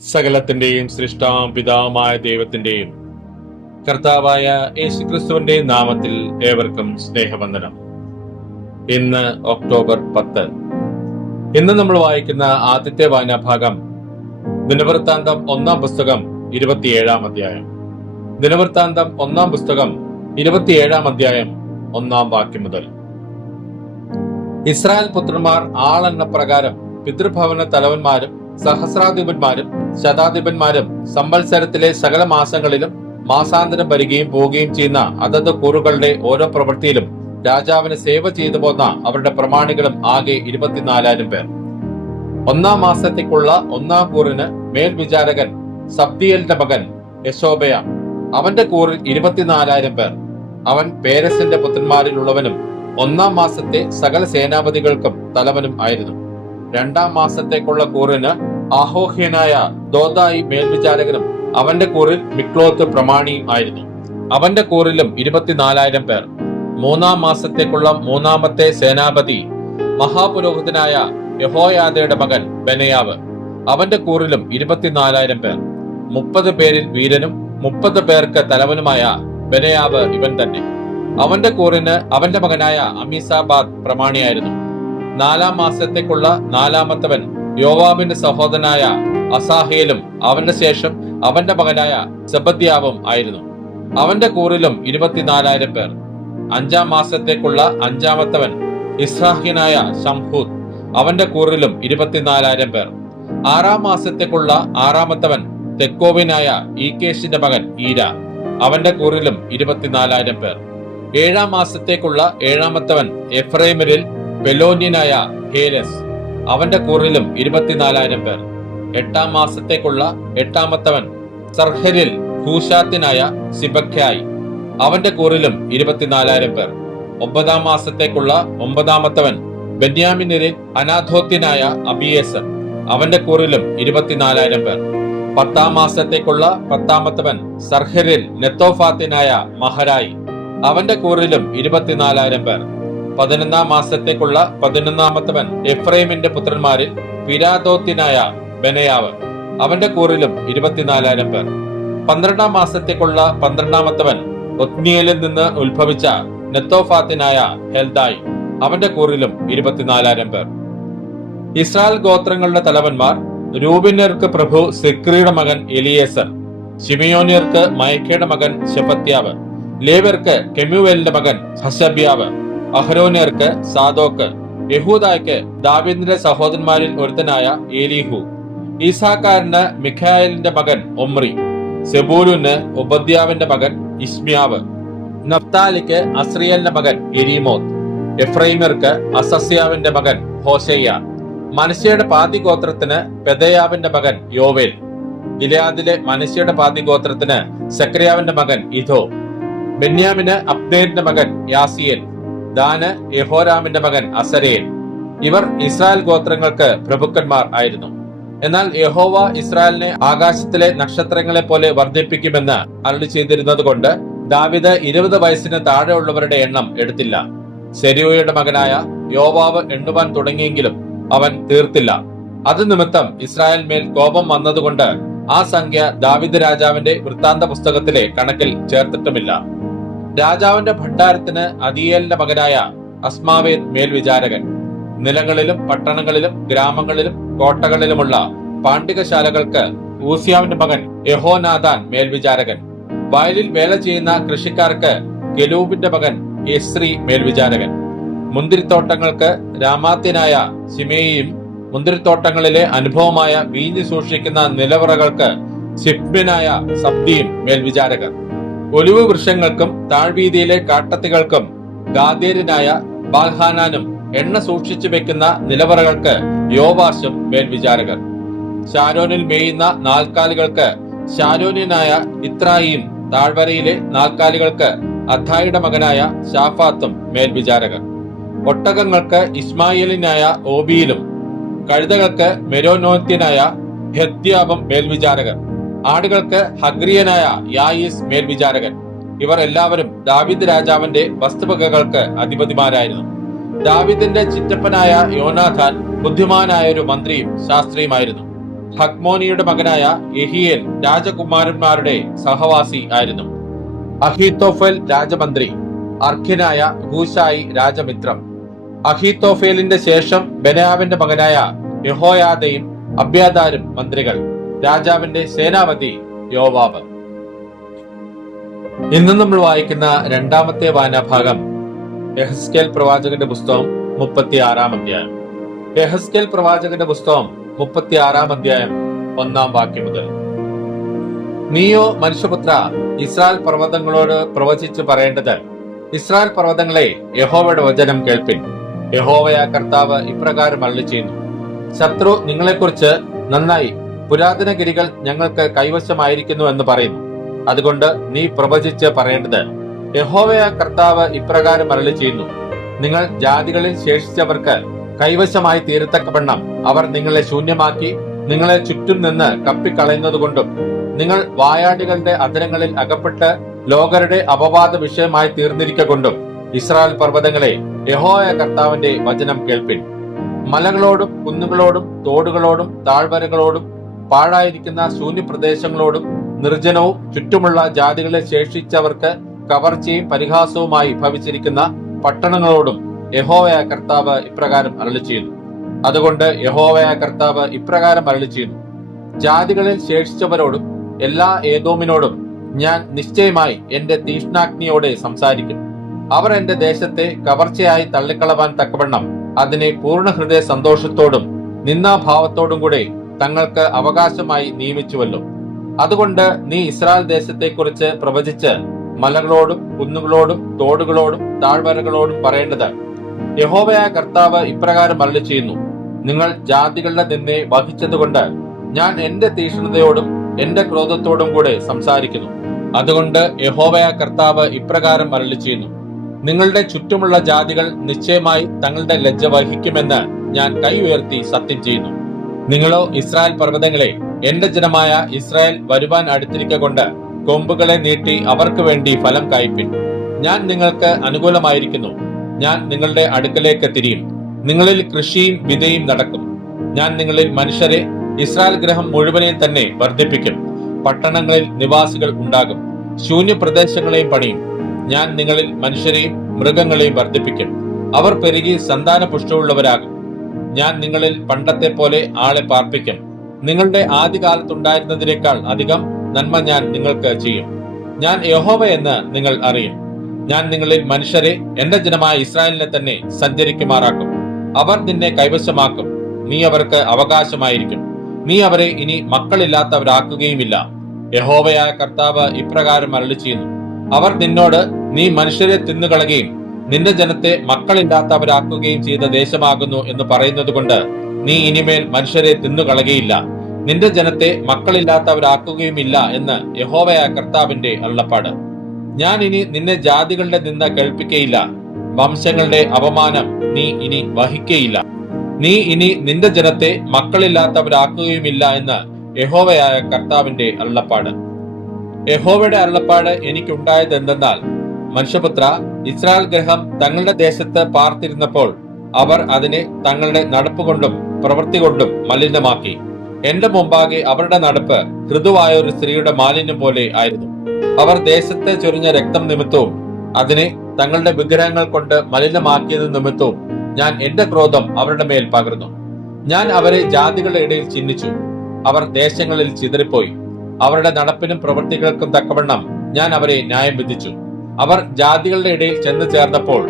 സകലത്തിന്റെയും സൃഷ്ടാവും പിതാവുമായ ദൈവത്തിന്റെയും കർത്താവായ യേശുക്രിസ്തുവിന്റെ നാമത്തിൽ ഏവർക്കും സ്നേഹവന്ദനം. ഇന്ന് ഒക്ടോബർ 10. ഇന്ന് നമ്മൾ വായിക്കുന്ന ആദ്യത്തെ വായനാഭാഗം ദിനവൃത്താന്തം 1-ാം പുസ്തകം 27-ാം അധ്യായം. ദിനവൃത്താന്തം 1-ാം പുസ്തകം 27-ാം അധ്യായം 1-ാം വാക്യം മുതൽ. ഇസ്രായേൽ പുത്രന്മാർ ആളെണ്ണ പ്രകാരം പിതൃഭവന തലവന്മാരും സഹസ്രാധിപന്മാരും ശതാധിപന്മാരും സംവത്സരത്തിലെ സകല മാസങ്ങളിലും മാസാന്തരം വരികയും പോവുകയും ചെയ്യുന്ന അതത് കൂറുകളുടെ ഓരോ പ്രവൃത്തിയിലും രാജാവിന് സേവ ചെയ്തു പോന്ന അവരുടെ പ്രമാണികളും ആകെ 24,000 പേർ. 1-ാം മാസത്തേക്കുള്ള 1-ാം കൂറിന് മേൽവിചാരകൻ സബ്ദിയേലിന്റെ മകൻ യശോബയ, അവന്റെ കൂറിൽ 24,000 പേർ. അവൻ പേരസിന്റെ പുത്രന്മാരിലുള്ളവനും 1-ാം മാസത്തെ സകല സേനാപതികൾക്കും തലവനും ആയിരുന്നു. 2-ാം മാസത്തേക്കുള്ള കൂറിന് അഹോഹ്യനായ ദോദായി മേൽവിചാരകനും അവന്റെ കൂറിൽ മിക്ലോത്ത് പ്രമാണിയും ആയിരുന്നു. അവന്റെ കൂറിലും 24,000 പേർ. 3-ാം മാസത്തേക്കുള്ള 3-ാമത്തെ സേനാപതി മഹാപുരോഹിതനായ യഹോയാദയുടെ മകൻ ബെനയാവ്, അവന്റെ കൂറിലും 24,000 പേർ. 30 പേരിൽ വീരനും 30 പേർക്ക് തലവനുമായ ബെനയാവ് ഇവൻ തന്നെ. അവന്റെ കൂറിന് അവന്റെ മകനായ അമീസാബാദ് പ്രമാണിയായിരുന്നു. 4-ാം മാസത്തേക്കുള്ള 4-ാമത്തവൻ യോവാബിന്റെ സഹോദരനായ അസാഹേലും അവന്റെ ശേഷം അവന്റെ മകനായ സെബദ്യാവും ആയിരുന്നു. അവന്റെ കൂറിലും 24,000 പേർ. 5-ാം മാസത്തേക്കുള്ള 5-ാമത്തവൻ ഇസ്രാഹ്യനായ ശംഹൂദ്, അവന്റെ കൂറിലും 24,000 പേർ. 6-ാം മാസത്തേക്കുള്ള 6-ാമത്തവൻ തെക്കോവിനായ ഈക്കേഷിന്റെ മകൻ ഈര, അവന്റെ കൂറിലും 24,000 പേർ. 7-ാം മാസത്തേക്കുള്ള 7-ാമത്തവൻ എഫ്രൈമിൽ പെലോന്യനായ ഹേലസ്, അവന്റെ കൂറിലും 24,000 പേർ. 8-ാം മാസത്തേക്കുള്ള 8-ാമത്തവൻ സർഹരിൽ ഹൂഷാത്തിനായ സിബഖ്യായി, അവന്റെ കൂറിലും 24,000 പേർ. 9-ാം മാസത്തേക്കുള്ള 9-ാമത്തവൻ ബെന്യാമിനിൽ അനാഥോത്യനായ അബിയേസർ, അവന്റെ കൂറിലും 24,000 പേർ. 10-ാം മാസത്തേക്കുള്ള 10-ാമത്തവൻ സർഹരിൽ നെത്തോഫാത്തിനായ മഹരായി, അവന്റെ കൂറിലും 24,000 പേർ. 11-ാം മാസത്തേക്കുള്ള 11-ാമത്തവൻ എഫ്രൈമിന്റെ പുത്രന്മാരിൽ പിരാതോത്തിനായ ബെനയാവ്, അവന്റെ കൂറിലും 24,000 പേർ. 12-ാം മാസത്തേക്കുള്ള 12-ാമത്തവൻ ഒത്നിയേലിൽ നിന്ന് ഉത്ഭവിച്ച നെത്തോഫാത്തിനായ ഹെൽദായി, അവന്റെ കൂറിലും 24,000 പേർ. ഇസ്രായേൽ ഗോത്രങ്ങളുടെ തലവന്മാർ: രൂബന്യർക്ക് പ്രഭു സിക്രിയുടെ മകൻ എലിയേസർ, ശിമയോന്യർക്ക് മയക്കയുടെ മകൻ ശെഫത്യാവ്, ലേവ്യർക്ക് കെമുവേലിന്റെ മകൻ ഹശബ്യാവ്, അഹരോന്യർക്ക് സാദോക്ക്, യഹൂദായ്ക്ക് ദാവീദിന്റെ സഹോദരന്മാരിൽ ഒരുത്തനായ ഏലീഹു, ഈസാക്കാരന് മിഖായേലിന്റെ മകൻ ഒമ്രി, സെബൂലുന് ഒബദ്യാവിന്റെ മകൻ ഇശ്മ്യാവ്, നഫ്താലിക്ക് അസ്രിയേലിന്റെ മകൻ എരീമോത്ത്, എഫ്രൈമ്യർക്ക് അസസ്യാവിന്റെ മകൻ ഹോശയ്യ, മനശ്ശയുടെ പാതിഗോത്രത്തിന് പെദയാവിന്റെ മകൻ യോവേൽ, ഗിലെയാദിലെ മനശ്ശയുടെ പാതിഗോത്രത്തിന് സെക്രിയാവിന്റെ മകൻ ഇദോ, ബെന്യാമിന് അബ്ദേലിന്റെ മകൻ യാസിയേൽ, ദാന് യഹോരാമിന്റെ മകൻ അസരേൽ. ഇവർ ഇസ്രായേൽ ഗോത്രങ്ങൾക്ക് പ്രഭുക്കന്മാർ ആയിരുന്നു. എന്നാൽ യഹോവ ഇസ്രായേലിനെ ആകാശത്തിലെ നക്ഷത്രങ്ങളെ പോലെ വർദ്ധിപ്പിക്കുമെന്ന് അരുളി ചെയ്തിരുന്നത് കൊണ്ട് ദാവീദ് 20 വയസ്സിന് താഴെയുള്ളവരുടെ എണ്ണം എടുത്തില്ല. സെരൂയയുടെ മകനായ യോവാബ് എണ്ണുവാൻ തുടങ്ങിയെങ്കിലും അവൻ തീർത്തില്ല. അത് നിമിത്തം ഇസ്രായേൽ മേൽ കോപം വന്നതുകൊണ്ട് ആ സംഖ്യ ദാവീദ് രാജാവിന്റെ വൃത്താന്ത പുസ്തകത്തിലെ കണക്കിൽ ചേർത്തിട്ടുമില്ല. രാജാവിന്റെ ഭണ്ഡാരത്തിന് അദീയേലിന്റെ മകനായ അസ്മാവേത്ത് മേൽവിചാരകൻ, നിലങ്ങളിലും പട്ടണങ്ങളിലും ഗ്രാമങ്ങളിലും കോട്ടകളിലുമുള്ള പാണ്ഡികശാലകൾക്ക് ഊസിയാവിന്റെ മകൻ യഹോനാഥാൻ മേൽവിചാരകൻ, വയലിൽ വേല ചെയ്യുന്ന കൃഷിക്കാർക്ക് ഗെലൂബിന്റെ മകൻ എസ്രി മേൽവിചാരകൻ, മുന്തിരിത്തോട്ടങ്ങൾക്ക് രാമാത്യനായ ശിമേയിയും, മുന്തിരിത്തോട്ടങ്ങളിലെ അനുഭവമായ വീഞ്ഞു സൂക്ഷിക്കുന്ന നിലവറകൾക്ക് സിബ്മ്യനായ സബ്ദിയും മേൽവിചാരകർ, ഒലിവ് വൃക്ഷങ്ങൾക്കും താഴ്വീതിയിലെ കാട്ടത്തികൾക്കും ഗാദേരിനായ ബാൽഹാനാനും എണ്ണ സൂക്ഷിച്ചു വെക്കുന്ന നിലവറകൾക്ക് യോവാശും മേൽവിചാരകർ, ഷാരോനിൽ മേയുന്ന നാൽക്കാലികൾക്ക് ഷാരോന്യനായ ഇത്രായിയും, താഴ്വരയിലെ നാൽക്കാലികൾക്ക് അദ്ധായിയുടെ മകനായ ഷാഫാത്തും മേൽവിചാരകർ, ഒട്ടകങ്ങൾക്ക് ഇസ്മായേലിനായ ഓബിയിലും, കഴുതകൾക്ക് മെരോനോത്യനായ ഹെദ്യാബും മേൽവിചാരകർ, ആടുകൾക്ക് ഹഗ്രിയനായ യായിസ് മേൽവിചാരകൻ. ഇവർ എല്ലാവരും ദാവീദ് രാജാവിന്റെ വസ്തുവകകൾക്ക് അധിപതിമാരായിരുന്നു. ദാവീദിന്റെ ചിറ്റപ്പനായ യോനാഥാൻ ബുദ്ധിമാനായ ഒരു മന്ത്രിയും ശാസ്ത്രിയുമായിരുന്നു. ഹക്മോനിയുടെ മകനായ യെഹിയേൽ രാജകുമാരന്മാരുടെ സഹവാസി ആയിരുന്നു. അഹീത്തോഫേൽ രാജമന്ത്രി, അർഖ്യനായ ഹൂശായി രാജമിത്രം. അഹീത്തോഫേലിന്റെ ശേഷം ബെനായാവിന്റെ മകനായ യഹോയാദയും അബ്യാഥാരും മന്ത്രികൾ. രാജാവിന്റെ സേനാപതി യോവാബ്. ഇന്ന് നമ്മൾ വായിക്കുന്ന രണ്ടാമത്തെ വായനാഭാഗം യെഹെസ്കേൽ പ്രവാചകന്റെ പുസ്തകം 36-ാം അധ്യായം. യെഹെസ്കേൽ പ്രവാചകന്റെ പുസ്തകം 36-ാം അധ്യായം 1-ാം വാക്യം മുതൽ. നീയോ മനുഷ്യപുത്ര, ഇസ്രായേൽ പർവ്വതങ്ങളോട് പ്രവചിച്ചു പറയേണ്ടത്: ഇസ്രായേൽ പർവ്വതങ്ങളെ, യഹോവയുടെ വചനം കേൾപ്പിൻ. യഹോവയായ കർത്താവ് ഇപ്രകാരം അരുളിച്ചെയ്യുന്നു: ശത്രു നിങ്ങളെക്കുറിച്ച് നന്നായി, പുരാതന ഗിരികൾ ഞങ്ങൾക്ക് കൈവശമായിരിക്കുന്നു എന്ന് പറയുന്നു. അതുകൊണ്ട് നീ പ്രവചിച്ച് പറയേണ്ടത്: യഹോവയായ കർത്താവ് ഇപ്രകാരം അരുളിച്ചെയ്യുന്നു: നിങ്ങൾ ജാതികളിൽ ശേഷിച്ചവർക്ക് കൈവശമായി തീരത്തക്കവണ്ണം അവർ നിങ്ങളെ ശൂന്യമാക്കി നിങ്ങളെ ചുറ്റും നിന്ന് കപ്പിക്കളയുന്നതുകൊണ്ടും നിങ്ങൾ വായാടികളുടെ അധരങ്ങളിൽ അകപ്പെട്ട് ലോകരുടെ അപവാദ വിഷയമായി തീർന്നിരിക്കൊണ്ടും ഇസ്രായേൽ പർവ്വതങ്ങളെ, യഹോവയായ കർത്താവിന്റെ വചനം കേൾപ്പിൻ. മലകളോടും കുന്നുകളോടും തോടുകളോടും താഴ്വരകളോടും പാഴായിരിക്കുന്ന ശൂന്യപ്രദേശങ്ങളോടും നിർജ്ജനവും ചുറ്റുമുള്ള ജാതികളെ ശേഷിച്ചവർക്ക് കവർച്ചയും പരിഹാസവുമായി ഭവിച്ചിരിക്കുന്ന പട്ടണങ്ങളോടും യഹോവയായ കർത്താവ് ഇപ്രകാരം അരുളിച്ചെയ്യുന്നു. അതുകൊണ്ട് യഹോവയായ കർത്താവ് ഇപ്രകാരം അരുളിച്ചെയ്യുന്നു: ജാതികളിൽ ശേഷിച്ചവരോടും എല്ലാ ഏദോമിനോടും ഞാൻ നിശ്ചയമായി എന്റെ തീഷ്ണാഗ്നിയോടെ സംസാരിക്കും. അവർ എന്റെ ദേശത്തെ കവർച്ചയായി തള്ളിക്കളവാൻ തക്കവണ്ണം അതിനെ പൂർണ്ണ ഹൃദയ സന്തോഷത്തോടും നിന്ദാഭാവത്തോടും കൂടെ തങ്ങൾക്ക് അവകാശമായി നിയമിച്ചുവല്ലോ. അതുകൊണ്ട് നീ ഇസ്രായേൽ ദേശത്തെക്കുറിച്ച് പ്രവചിച്ച് മലകളോടും കുന്നുകളോടും തോടുകളോടും താഴ്വരകളോടും പറയേണ്ടത്: യഹോവയായ കർത്താവ് ഇപ്രകാരം അരുളിച്ചെയ്യുന്നു: നിങ്ങൾ ജാതികളുടെ നിന്നെ വഹിച്ചതുകൊണ്ട് ഞാൻ എന്റെ തീക്ഷ്ണതയോടും എന്റെ ക്രോധത്തോടും കൂടെ സംസാരിക്കുന്നു. അതുകൊണ്ട് യഹോവയായ കർത്താവ് ഇപ്രകാരം അരുളിച്ചെയ്യുന്നു: നിങ്ങളുടെ ചുറ്റുമുള്ള ജാതികൾ നിശ്ചയമായി തങ്ങളുടെ ലജ്ജ വഹിക്കുമെന്ന് ഞാൻ കൈ ഉയർത്തി സത്യം ചെയ്യുന്നു. നിങ്ങളോ ഇസ്രായേൽ പർവ്വതങ്ങളെ, എന്റെ ജനമായ ഇസ്രായേൽ വരുവാൻ അടുത്തിരിക്കൊണ്ട് കൊമ്പുകളെ നീട്ടി അവർക്ക് വേണ്ടി ഫലം കായ്പിൻ. ഞാൻ നിങ്ങൾക്ക് അനുകൂലമായിരിക്കുന്നു. ഞാൻ നിങ്ങളുടെ അടുക്കലേക്ക് തിരിയും. നിങ്ങളിൽ കൃഷിയും വിതയും നടക്കും. ഞാൻ നിങ്ങളിൽ മനുഷ്യരെ, ഇസ്രായേൽ ഗൃഹം മുഴുവനെയും തന്നെ വർദ്ധിപ്പിക്കും. പട്ടണങ്ങളിൽ നിവാസികൾ ഉണ്ടാകും, ശൂന്യപ്രദേശങ്ങളെയും പണിയും. ഞാൻ നിങ്ങളിൽ മനുഷ്യരെയും മൃഗങ്ങളെയും വർദ്ധിപ്പിക്കും. അവർ പെരുകി സന്താന പുഷ്ടമുള്ളവരാകും. ഞാൻ നിങ്ങളിൽ പണ്ടത്തെ പോലെ ആളെ പാർപ്പിക്കും. നിങ്ങളുടെ ആദ്യകാലത്തുണ്ടായിരുന്നതിനേക്കാൾ അധികം നന്മ ഞാൻ നിങ്ങൾക്ക് ചെയ്യും. ഞാൻ യഹോവ എന്ന് നിങ്ങൾ അറിയും. ഞാൻ നിങ്ങളിൽ മനുഷ്യരെ, എന്റെ ജനമായ ഇസ്രായേലിനെ തന്നെ സഞ്ചരിക്കുമാറാക്കും. അവർ നിന്നെ കൈവശമാക്കും. നീ അവർക്ക് അവകാശമായിരിക്കും. നീ അവരെ ഇനി മക്കളില്ലാത്തവരാക്കുകയുമില്ല. യഹോവയായ കർത്താവ് ഇപ്രകാരം അരുളിച്ചെയ്യുന്നു: അവർ നിന്നോട്, നീ മനുഷ്യരെ തിന്നുകളയുകയും നിന്റെ ജനത്തെ മക്കളില്ലാത്തവരാക്കുകയും ചെയ്ത ദേശമാകുന്നു എന്ന് പറയുന്നത് കൊണ്ട് നീ ഇനിമേൽ മനുഷ്യരെ തിന്നുകളയുകയില്ല, നിന്റെ ജനത്തെ മക്കളില്ലാത്തവരാക്കുകയുമില്ല എന്ന് യഹോവയായ കർത്താവിന്റെ അരുളപ്പാട്. ഞാൻ ഇനി നിന്നെ ജാതികളുടെ നിന്ന കേൾപ്പിക്കയില്ല, വംശങ്ങളുടെ അപമാനം നീ ഇനി വഹിക്കയില്ല. നീ ഇനി നിന്റെ ജനത്തെ മക്കളില്ലാത്തവരാക്കുകയുമില്ല എന്ന് യഹോവയായ കർത്താവിന്റെ അരുളപ്പാട്. യഹോവയുടെ അരുളപ്പാട് എനിക്കുണ്ടായത് എന്തെന്നാൽ: മനുഷ്യപുത്ര, ഇസ്രായേൽ ഗൃഹം തങ്ങളുടെ ദേശത്ത് പാർത്തിരുന്നപ്പോൾ അവർ അതിനെ തങ്ങളുടെ നടപ്പുകൊണ്ടും പ്രവൃത്തി കൊണ്ടും മലിനമാക്കി. എന്റെ മുമ്പാകെ അവരുടെ നടപ്പ് ഋതുവായ ഒരു സ്ത്രീയുടെ മാലിന്യം പോലെ ആയിരുന്നു. അവർ ദേശത്തെ ചൊരിഞ്ഞ രക്തം നിമിത്തവും അതിനെ തങ്ങളുടെ വിഗ്രഹങ്ങൾ കൊണ്ട് മലിനമാക്കിയത് നിമിത്തവും ഞാൻ എന്റെ ക്രോധം അവരുടെ മേൽ പകർന്നു. ഞാൻ അവരെ ജാതികളുടെ ഇടയിൽ ചിഹ്നിച്ചു. അവർ ദേശങ്ങളിൽ ചിതറിപ്പോയി. അവരുടെ നടപ്പിനും പ്രവൃത്തികൾക്കും തക്കവണ്ണം ഞാൻ അവരെ ന്യായം വിധിച്ചു. അവർ ജാതികളുടെ ഇടയിൽ ചെന്ന് ചേർന്നപ്പോൾ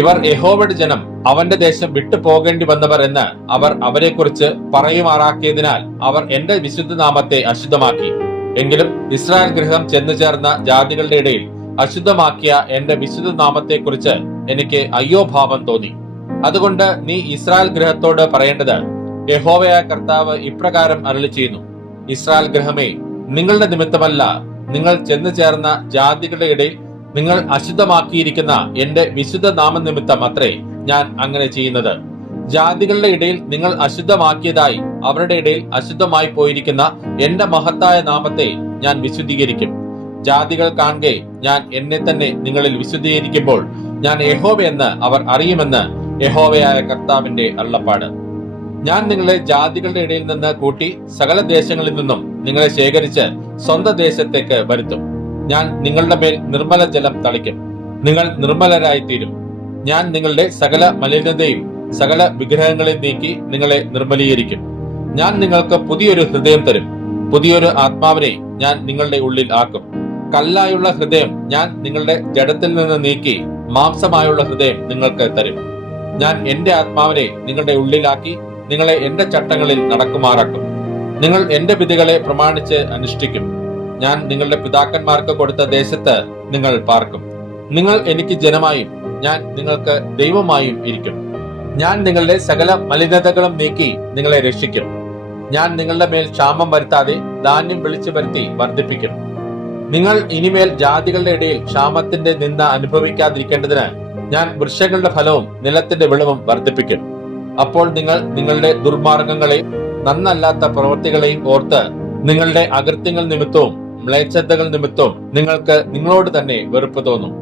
ഇവർ യഹോവയുടെ ജനം, അവന്റെ ദേശം വിട്ടു പോകേണ്ടി വന്നവർ എന്ന് അവർ അവരെക്കുറിച്ച് പറയുമാറാക്കിയതിനാൽ അവർ എന്റെ വിശുദ്ധ നാമത്തെ അശുദ്ധമാക്കി. എങ്കിലും ഇസ്രായേൽ ഗൃഹം ചെന്നു ചേർന്ന ജാതികളുടെ ഇടയിൽ അശുദ്ധമാക്കിയ എന്റെ വിശുദ്ധ നാമത്തെക്കുറിച്ച് എനിക്ക് അയ്യോ ഭാവം തോന്നി. അതുകൊണ്ട് നീ ഇസ്രായേൽ ഗൃഹത്തോട് പറയേണ്ടത്: യഹോവയായ കർത്താവ് ഇപ്രകാരം അരുളിച്ചെയ്യുന്നു: ഇസ്രായേൽ ഗൃഹമേ, നിങ്ങളുടെ നിമിത്തമല്ല, നിങ്ങൾ ചെന്നു ചേർന്ന ജാതികളുടെ ഇടയിൽ നിങ്ങൾ അശുദ്ധമാക്കിയിരിക്കുന്ന എന്റെ വിശുദ്ധ നാമനിമിത്തം അത്രേ ഞാൻ അങ്ങനെ ചെയ്യുന്നത്. ജാതികളുടെ ഇടയിൽ നിങ്ങൾ അശുദ്ധമാക്കിയതായി അവരുടെ ഇടയിൽ അശുദ്ധമായി പോയിരിക്കുന്ന എന്റെ മഹത്തായ നാമത്തെ ഞാൻ വിശുദ്ധീകരിക്കും. ജാതികൾ കാണുകെ ഞാൻ എന്നെ തന്നെ നിങ്ങളിൽ വിശുദ്ധീകരിക്കുമ്പോൾ ഞാൻ യഹോവ എന്ന് അവർ അറിയുമെന്ന് യഹോവയായ കർത്താവിന്റെ അരുളപ്പാട്. ഞാൻ നിങ്ങളെ ജാതികളുടെ ഇടയിൽ നിന്ന് കൂട്ടി സകല ദേശങ്ങളിൽ നിന്നും നിങ്ങളെ ശേഖരിച്ച് സ്വന്തം ദേശത്തേക്ക് വരുത്തും. ഞാൻ നിങ്ങളുടെ മേൽ നിർമ്മല ജലം തളിക്കും. നിങ്ങൾ നിർമ്മലരായിത്തീരും. ഞാൻ നിങ്ങളുടെ സകല മലിനതയും സകല വിഗ്രഹങ്ങളെയും നീക്കി നിങ്ങളെ നിർമ്മലീകരിക്കും. ഞാൻ നിങ്ങൾക്ക് പുതിയൊരു ഹൃദയം തരും. പുതിയൊരു ആത്മാവിനെ ഞാൻ നിങ്ങളുടെ ഉള്ളിൽ ആക്കും. കല്ലായുള്ള ഹൃദയം ഞാൻ നിങ്ങളുടെ ജഡത്തിൽ നിന്ന് നീക്കി മാംസമായുള്ള ഹൃദയം നിങ്ങൾക്ക് തരും. ഞാൻ എന്റെ ആത്മാവിനെ നിങ്ങളുടെ ഉള്ളിലാക്കി നിങ്ങളെ എന്റെ ചട്ടങ്ങളിൽ നടക്കുമാറാക്കും. നിങ്ങൾ എന്റെ വിധികളെ പ്രമാണിച്ച് അനുഷ്ഠിക്കും. ഞാൻ നിങ്ങളുടെ പിതാക്കന്മാർക്ക് കൊടുത്ത ദേശത്ത് നിങ്ങൾ പാർക്കും. നിങ്ങൾ എനിക്ക് ജനമായും ഞാൻ നിങ്ങൾക്ക് ദൈവമായും ഇരിക്കും. ഞാൻ നിങ്ങളുടെ സകല മലിനതകളും നീക്കി നിങ്ങളെ രക്ഷിക്കും. ഞാൻ നിങ്ങളുടെ മേൽ ക്ഷാമം വരുത്താതെ ധാന്യം വിളിച്ചു വരുത്തി വർദ്ധിപ്പിക്കും. നിങ്ങൾ ഇനിമേൽ ജാതികളുടെ ഇടയിൽ ക്ഷാമത്തിന്റെ നിന്ദ അനുഭവിക്കാതിരിക്കേണ്ടതിന് ഞാൻ വൃക്ഷങ്ങളുടെ ഫലവും നിലത്തിന്റെ വിളവും വർദ്ധിപ്പിക്കും. അപ്പോൾ നിങ്ങൾ നിങ്ങളുടെ ദുർമാർഗങ്ങളെയും നന്നല്ലാത്ത പ്രവൃത്തികളെയും ഓർത്ത് നിങ്ങളുടെ അകൃത്യങ്ങൾ നിമിത്തവും മ്ലേച്ഛതകൾ നിമിത്തവും നിങ്ങൾക്ക് നിങ്ങളോട് തന്നെ വെറുപ്പ് തോന്നും.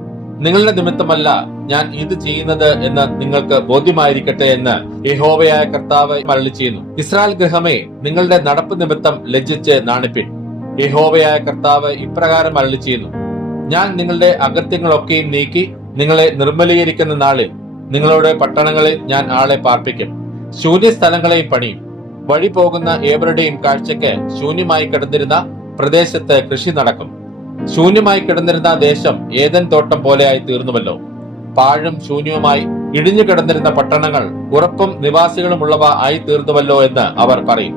നിങ്ങളുടെ നിമിത്തമല്ല ഞാൻ ഇത് ചെയ്യുന്നത് എന്ന് നിങ്ങൾക്ക് ബോധ്യമായിരിക്കട്ടെ എന്ന് യഹോവയായ കർത്താവ് അരുളിച്ചെയ്യുന്നു. ഇസ്രായേൽ ഗൃഹമേ, നിങ്ങളുടെ നടപ്പ് നിമിത്തം ലജ്ജിച്ച് നാണിപ്പിൻ. യഹോവയായ കർത്താവ് ഇപ്രകാരം അരുളിച്ചെയ്യുന്നു. ഞാൻ നിങ്ങളുടെ അകൃത്യങ്ങളൊക്കെയും നീക്കി നിങ്ങളെ നിർമ്മലീകരിക്കുന്ന നാളിൽ നിങ്ങളുടെ പട്ടണങ്ങളിൽ ഞാൻ ആളെ പാർപ്പിക്കും. ശൂന്യ സ്ഥലങ്ങളെയും പണിയും. വഴി പോകുന്ന ഏവരുടെയും കാഴ്ചയ്ക്ക് ശൂന്യമായി കിടന്നിരുന്ന പ്രദേശത്ത് കൃഷി നടക്കും. ശൂന്യമായി കിടന്നിരുന്ന ദേശം ഏദൻ തോട്ടം പോലെയായി തീർന്നുവല്ലോ. പാഴും ശൂന്യവുമായി ഇടിഞ്ഞു കിടന്നിരുന്ന പട്ടണങ്ങൾ ഉറപ്പും നിവാസികളുമുള്ളവ ആയി തീർന്നുവല്ലോ എന്ന് അവർ പറയും.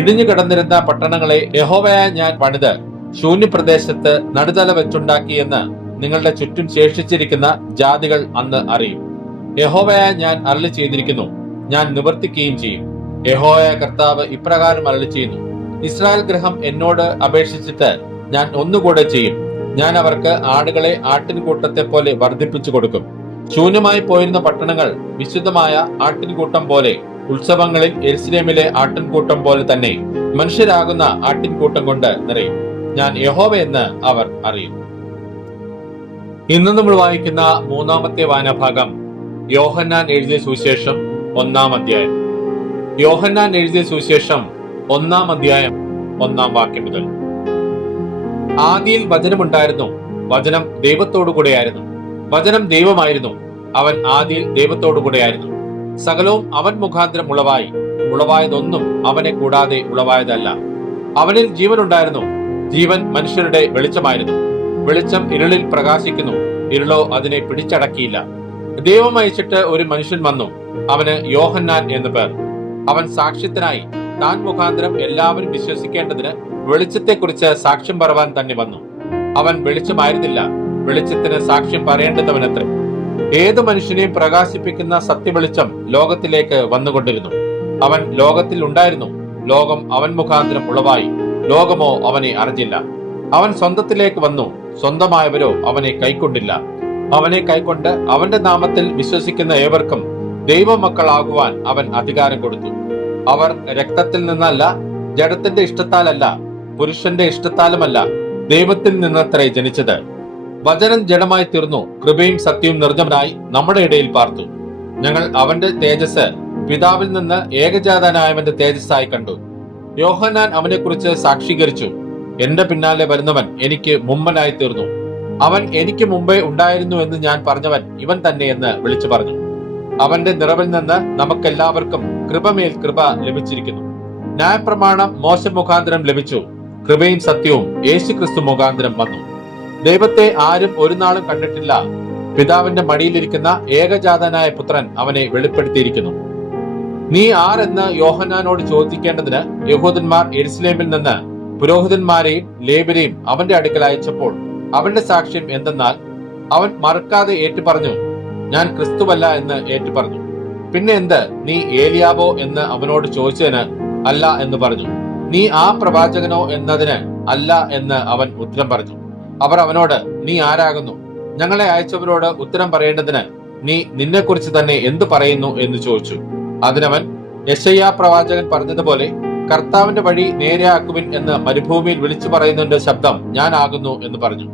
ഇടിഞ്ഞു കിടന്നിരുന്ന പട്ടണങ്ങളെ യഹോവയായ ഞാൻ പണിത് ശൂന്യപ്രദേശത്ത് നടുതല വെച്ചുണ്ടാക്കി എന്ന് നിങ്ങളുടെ ചുറ്റും ശേഷിച്ചിരിക്കുന്ന ജാതികൾ അന്ന് അറിയും. യഹോവയായ ഞാൻ അരുളി ചെയ്തിരിക്കുന്നു, ഞാൻ നിവർത്തിക്കുകയും ചെയ്യും. യഹോവയായ കർത്താവ് ഇപ്രകാരം അരുളി ചെയ്യുന്നു. ഇസ്രായേൽ ഗൃഹം എന്നോട് അപേക്ഷിച്ചിട്ട് ഞാൻ ഒന്നുകൂടെ ചെയ്യും. ഞാൻ അവർക്ക് ആടുകളെ ആട്ടിൻകൂട്ടത്തെ പോലെ വർദ്ധിപ്പിച്ചു കൊടുക്കും. ശൂന്യമായി പോയിരുന്ന പട്ടണങ്ങൾ വിശുദ്ധമായ ആട്ടിൻകൂട്ടം പോലെ, ഉത്സവങ്ങളിൽ യെരൂശലേമിലെ ആട്ടിൻകൂട്ടം പോലെ തന്നെ മനുഷ്യരാകുന്ന ആട്ടിൻകൂട്ടം കൊണ്ട് നിറയും. ഞാൻ യഹോവ എന്ന് അവർ അറിയും. ഇന്ന് നമ്മൾ വായിക്കുന്ന മൂന്നാമത്തെ വായനാഭാഗം യോഹന്നാൻ എഴുതിയ സുവിശേഷം 1-ാം അധ്യായം. യോഹന്നാൻ എഴുതിയ സുവിശേഷം 1-ാം അധ്യായം 1-ാം വാക്യം മുതൽ. ആദിയിൽ വചനമുണ്ടായിരുന്നു, വചനം ദൈവത്തോടുകൂടെയായിരുന്നു, വചനം ദൈവമായിരുന്നു. അവൻ ആദിയിൽ ദൈവത്തോടുകൂടെയായിരുന്നു. സകലവും അവൻ മുഖാന്തരം ഉളവായി, ഉളവായതൊന്നും അവനെ കൂടാതെ ഉളവായതല്ല. അവനിൽ ജീവൻ ഉണ്ടായിരുന്നു, ജീവൻ മനുഷ്യരുടെ വെളിച്ചമായിരുന്നു. വെളിച്ചം ഇരുളിൽ പ്രകാശിക്കുന്നു, ഇരുളോ അതിനെ പിടിച്ചടക്കിയില്ല. ദൈവം അയച്ചിട്ട് ഒരു മനുഷ്യൻ വന്നു, അവന് യോഹന്നാൻ എന്നു പേർ. അവൻ സാക്ഷ്യത്തിനായി താൻ മുഖാന്തരം എല്ലാവരും വിശ്വസിക്കേണ്ടതിന് വെളിച്ചത്തെക്കുറിച്ച് സാക്ഷ്യം പറവാൻ തന്നെ വന്നു. അവൻ വെളിച്ചമായിരുന്നില്ല, വെളിച്ചത്തിന് സാക്ഷ്യം പറയേണ്ടവനത്രേ. ഏതു മനുഷ്യനെയും പ്രകാശിപ്പിക്കുന്ന സത്യവെളിച്ചം ലോകത്തിലേക്ക് വന്നുകൊണ്ടിരുന്നു. അവൻ ലോകത്തിൽ ഉണ്ടായിരുന്നു, ലോകം അവൻ മുഖാന്തരം ഉളവായി, ലോകമോ അവനെ അറിഞ്ഞില്ല. അവൻ സ്വന്തത്തിലേക്ക് വന്നു, സ്വന്തമായവരോ അവനെ കൈക്കൊണ്ടില്ല. അവനെ കൈക്കൊണ്ട് അവന്റെ നാമത്തിൽ വിശ്വസിക്കുന്ന ഏവർക്കും ദൈവമക്കളാകുവാൻ അവൻ അധികാരം കൊടുത്തു. അവർ രക്തത്തിൽ നിന്നല്ല, ജഡത്തിന്റെ ഇഷ്ടത്താലല്ല, പുരുഷന്റെ ഇഷ്ടത്താലുമല്ല, ദൈവത്തിൽ നിന്നത്രേ ജനിച്ചത്. വചനം ജഡമായി തീർന്നു, കൃപയും സത്യവും നിറഞ്ഞവനായി നമ്മുടെ ഇടയിൽ പാർത്തു. ഞങ്ങൾ അവന്റെ തേജസ് പിതാവിൽ നിന്ന് ഏകജാതനായവന്റെ തേജസ്സായി കണ്ടു. യോഹന്നാൻ അവനെക്കുറിച്ച് സാക്ഷീകരിച്ചു. എന്റെ പിന്നാലെ വരുന്നവൻ എനിക്ക് മുമ്പനായി തീർന്നു, അവൻ എനിക്ക് മുമ്പേ ഉണ്ടായിരുന്നു എന്ന് ഞാൻ പറഞ്ഞവൻ ഇവൻ തന്നെ എന്ന് വിളിച്ചു പറഞ്ഞു. അവന്റെ നിറവിൽ നിന്ന് നമുക്കെല്ലാവർക്കും കൃപമേൽ കൃപ ലഭിച്ചിരിക്കുന്നു. ന്യായപ്രമാണം മോശ മുഖാന്തരം ലഭിച്ചു, കൃപയും സത്യവും യേശുക്രിസ്തു മുഖാന്തരം വന്നു. ദൈവത്തെ ആരും ഒരു നാളും കണ്ടിട്ടില്ല. പിതാവിന്റെ മടിയിലിരിക്കുന്ന ഏകജാതനായ പുത്രൻ അവനെ വെളിപ്പെടുത്തിയിരിക്കുന്നു. നീ ആരെന്ന് യോഹന്നാനോട് ചോദിക്കേണ്ടതിന് യഹൂദന്മാർ യെരൂശലേമിൽ നിന്ന് പുരോഹിതന്മാരെയും ലേവ്യരെയും അവന്റെ അടുക്കൽ അയച്ചപ്പോൾ അവന്റെ സാക്ഷ്യം എന്തെന്നാൽ, അവൻ മറക്കാതെ ഏറ്റുപറഞ്ഞു, ഞാൻ ക്രിസ്തുവല്ല എന്ന് ഏറ്റുപറഞ്ഞു. പിന്നെ എന്ത്, നീ ഏലിയാവോ എന്ന് അവനോട് ചോദിച്ചതിന് അല്ല എന്ന് പറഞ്ഞു. നീ ആ പ്രവാചകനോ എന്നതിന് അല്ല എന്ന് അവൻ ഉത്തരം പറഞ്ഞു. അവർ അവനോട്, നീ ആരാകുന്നു? ഞങ്ങളെ അയച്ചവരോട് ഉത്തരം പറയേണ്ടതിന് നീ നിന്നെക്കുറിച്ച് തന്നെ എന്തു പറയുന്നു എന്ന് ചോദിച്ചു. അതിനവൻ, യെശയ്യാ പ്രവാചകൻ പറഞ്ഞതുപോലെ കർത്താവിന്റെ വഴി നേരെയാക്കുവിൻ എന്ന് മരുഭൂമിയിൽ വിളിച്ചു പറയുന്നതിന്റെ ശബ്ദം ഞാനാകുന്നു എന്ന് പറഞ്ഞു.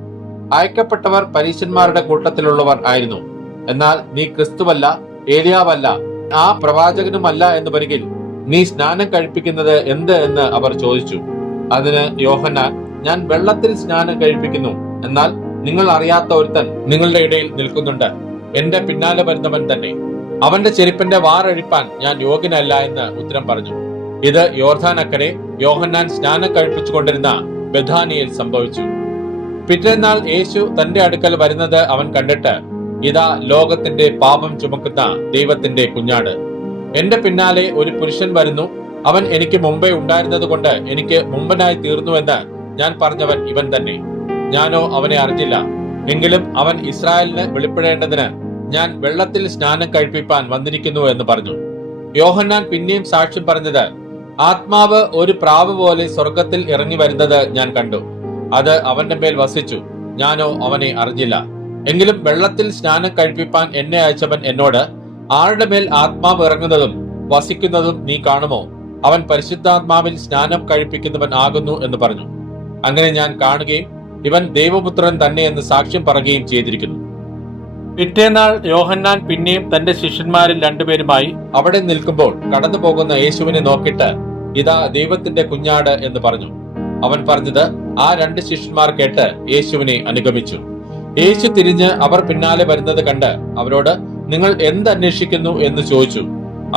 അയക്കപ്പെട്ടവർ പരീശന്മാരുടെ കൂട്ടത്തിലുള്ളവർ ആയിരുന്നു. എന്നാൽ നീ ക്രിസ്തുവല്ല, ഏലിയാവല്ല, ആ പ്രവാചകനുമല്ല എന്ന് വരികിൽ നീ സ്നാനം കഴിപ്പിക്കുന്നത് എന്ത് എന്ന് അവർ ചോദിച്ചു. അതിന് യോഹന്നാൻ, ഞാൻ വെള്ളത്തിൽ സ്നാനം കഴിപ്പിക്കുന്നു, എന്നാൽ നിങ്ങൾ അറിയാത്ത ഒരുത്തൻ നിങ്ങളുടെ ഇടയിൽ നിൽക്കുന്നുണ്ട്, എന്റെ പിന്നാലെ വരുന്നവൻ തന്നെ. അവന്റെ ചെരുപ്പിന്റെ വാറഴിപ്പാൻ ഞാൻ യോഗ്യനല്ല എന്ന് ഉത്തരം പറഞ്ഞു. ഇത് യോർദാനക്കരെ യോഹന്നാൻ സ്നാനം കഴിപ്പിച്ചുകൊണ്ടിരുന്ന ബെഥാനിയിൽ സംഭവിച്ചു. പിറ്റേന്നാൾ യേശു തന്റെ അടുക്കൽ വരുന്നത് അവൻ കണ്ടിട്ട്, ഇതാ ലോകത്തിന്റെ പാപം ചുമക്കുന്ന ദൈവത്തിന്റെ കുഞ്ഞാട്. എന്റെ പിന്നാലെ ഒരു പുരുഷൻ വരുന്നു, അവൻ എനിക്ക് മുമ്പേ ഉണ്ടായിരുന്നത് കൊണ്ട് എനിക്ക് മുമ്പനായി തീർന്നുവെന്ന് ഞാൻ പറഞ്ഞവൻ ഇവൻ തന്നെ. ഞാനോ അവനെ അറിഞ്ഞില്ല. എങ്കിലും അവൻ ഇസ്രായേലിന് വെളിപ്പെടേണ്ടതിന് ഞാൻ വെള്ളത്തിൽ സ്നാനം കഴിപ്പിപ്പാൻ വന്നിരിക്കുന്നു എന്ന് പറഞ്ഞു. യോഹന്നാൻ പിന്നെയും സാക്ഷ്യം പറഞ്ഞത്, ആത്മാവ് ഒരു പ്രാവ് പോലെ സ്വർഗത്തിൽ ഇറങ്ങി വരുന്നത് ഞാൻ കണ്ടു. അത് അവന്റെ മേൽ വസിച്ചു. ഞാനോ അവനെ അറിഞ്ഞില്ല. എങ്കിലും വെള്ളത്തിൽ സ്നാനം കഴിപ്പിപ്പാൻ എന്നെ അയച്ചവൻ എന്നോട്, ആരുടെ മേൽ ആത്മാവ് ഇറങ്ങുന്നതും വസിക്കുന്നതും നീ കാണുമോ? അവൻ പരിശുദ്ധാത്മാവിൽ സ്നാനം കഴിപ്പിക്കുന്നവൻ ആകുന്നു എന്ന് പറഞ്ഞു. അങ്ങനെ ഞാൻ കാണുകയും ഇവൻ ദൈവപുത്രൻ തന്നെ എന്ന് സാക്ഷ്യം പറയുകയും ചെയ്തിരിക്കുന്നു. പിറ്റേന്നാൾ യോഹന്നാൻ പിന്നെയും തന്റെ ശിഷ്യന്മാരിൽ രണ്ടുപേരുമായി അവിടെ നിൽക്കുമ്പോൾ കടന്നു പോകുന്ന യേശുവിനെ നോക്കിയിട്ട്, ഇതാ ദൈവത്തിന്റെ കുഞ്ഞാട് എന്ന് പറഞ്ഞു. അവൻ പറഞ്ഞത് ആ രണ്ട് ശിഷ്യന്മാർ കേട്ട് യേശുവിനെ അനുഗമിച്ചു. യേശു തിരിഞ്ഞ് അവർ പിന്നാലെ വരുന്നത് കണ്ട് അവരോട്, നിങ്ങൾ എന്ത് അന്വേഷിക്കുന്നു എന്ന് ചോദിച്ചു.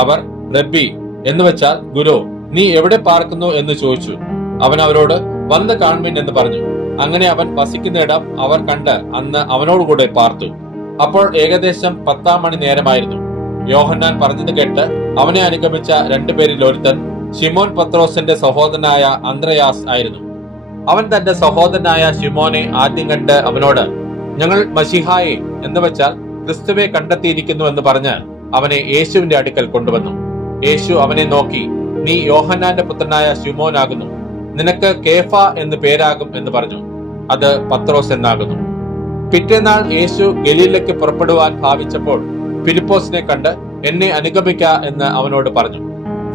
അവർ, റബ്ബി എന്ന് വെച്ചാൽ ഗുരു, നീ എവിടെ പാർക്കുന്നു എന്ന് ചോദിച്ചു. അവൻ അവരോട്, വന്ന് കാൺമീൻ എന്ന് പറഞ്ഞു. അങ്ങനെ അവൻ വസിക്കുന്ന ഇടം അവർ കണ്ട് അന്ന് അവനോടുകൂടെ പാർത്തു. അപ്പോൾ ഏകദേശം 10 മണി നേരമായിരുന്നു. യോഹന്നാൻ പറഞ്ഞത് കേട്ട് അവനെ അനുഗമിച്ച രണ്ടുപേരിൽ ഒരുത്തൻ ശിമോൻ പത്രോസിന്റെ സഹോദരനായ അന്ത്രയാസ് ആയിരുന്നു. അവൻ തന്റെ സഹോദരനായ ശിമോനെ ആദ്യം കണ്ട് അവനോട്, ഞങ്ങൾ മശിഹായെ എന്ന് വെച്ചാൽ ക്രിസ്തുവെ കണ്ടെത്തിയിരിക്കുന്നു എന്ന് പറഞ്ഞ് അവനെ യേശുവിന്റെ അടുക്കൽ കൊണ്ടുവന്നു. യേശു അവനെ നോക്കി, നീ യോഹന്നാന്റെ പുത്രനായ ശിമോൻ ആകുന്നു, നിനക്ക് കേഫ എന്ന് പേരാകും എന്ന് പറഞ്ഞു. അത് പത്രോസ് എന്നാകുന്നു. പിറ്റേന്നാൾ യേശു ഗലീലയ്ക്ക് പുറപ്പെടുവാൻ ഭാവിച്ചപ്പോൾ ഫിലിപ്പോസിനെ കണ്ട്, എന്നെ അനുഗമിക്ക എന്ന് അവനോട് പറഞ്ഞു.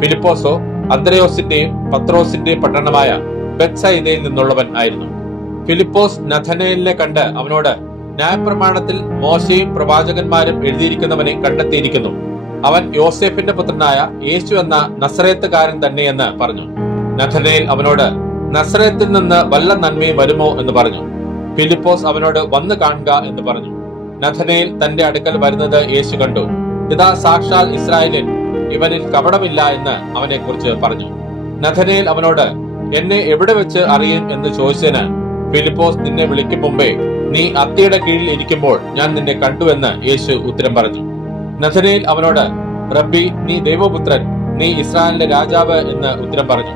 ഫിലിപ്പോസോ അന്ത്രയോസിന്റെയും പത്രോസിന്റെയും പട്ടണമായ ബെത്സയിദയിൽ നിന്നുള്ളവൻ ആയിരുന്നു. ഫിലിപ്പോസ് നഥനയേലിനെ കണ്ട് അവനോട്, ന്യായപ്രമാണത്തിൽ മോശയും പ്രവാചകന്മാരും എഴുതിയിരിക്കുന്നവനെ കണ്ടെത്തിയിരിക്കുന്നു, അവൻ യോസേഫിന്റെ പുത്രനായ യേശു എന്ന നസറേത്തുകാരൻ തന്നെയെന്ന് പറഞ്ഞു. നഥനയേൽ അവനോട്, നസറേത്തിൽ നിന്ന് വല്ല നന്മയും വരുമോ എന്ന് പറഞ്ഞു. ഫിലിപ്പോസ് അവനോട്, വന്ന് കാണുക എന്ന് പറഞ്ഞു. നഥനയേൽ തന്റെ അടുക്കൽ വരുന്നത് യേശു കണ്ടു. ഇതാ സാക്ഷാൽ ഇസ്രായേലിൽ, ഇവനിൽ കപടമില്ല എന്ന് അവനെ കുറിച്ച് പറഞ്ഞു. നഥനയേൽ അവനോട്, എന്നെ എവിടെ വെച്ച് അറിയും എന്ന് ചോദിച്ചതിന് ഫിലിപ്പോസ്, നിന്നെ വിളിക്കും മുമ്പേ നീ അത്തിയുടെ കീഴിൽ ഇരിക്കുമ്പോൾ ഞാൻ നിന്നെ കണ്ടുവെന്ന് യേശു ഉത്തരം പറഞ്ഞു. നഥനയേൽ അവനോട്, റബ്ബി, നീ ദൈവപുത്രൻ, നീ ഇസ്രായേലിന്റെ രാജാവ് എന്ന് ഉത്തരം പറഞ്ഞു.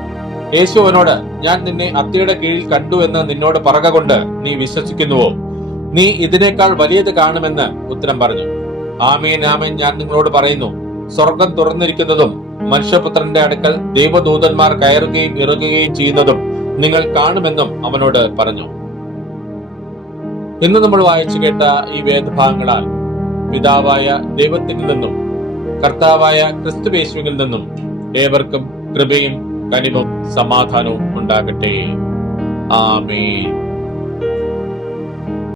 യേശു അവനോട്, ഞാൻ നിന്നെ അത്തിയുടെ കീഴിൽ കണ്ടു എന്ന് നിന്നോട് പറക കൊണ്ട് നീ വിശ്വസിക്കുന്നുവോ? നീ ഇതിനേക്കാൾ വലിയത് കാണുമെന്ന് ഉത്തരം പറഞ്ഞു. ആമേൻ ആമേൻ, ഞാൻ നിങ്ങളോട് പറയുന്നു, സ്വർഗം തുറന്നിരിക്കുന്നതും മനുഷ്യപുത്രന്റെ അടുക്കൽ ദൈവദൂതന്മാർ കയറുകയും ഇറങ്ങുകയും ചെയ്യുന്നതും നിങ്ങൾ കാണുമെന്നും അവനോട് പറഞ്ഞു. ഇന്ന് നമ്മൾ വായിച്ചു കേട്ട ഈ വേദഭാഗങ്ങളാൽ പിതാവായ ദൈവത്തിൽ നിന്നും കർത്താവായ ക്രിസ്തുയേശുവിൽ നിന്നും ഏവർക്കും കൃപയും കനിവും സമാധാനവും ഉണ്ടാകട്ടെ. ആമേൻ.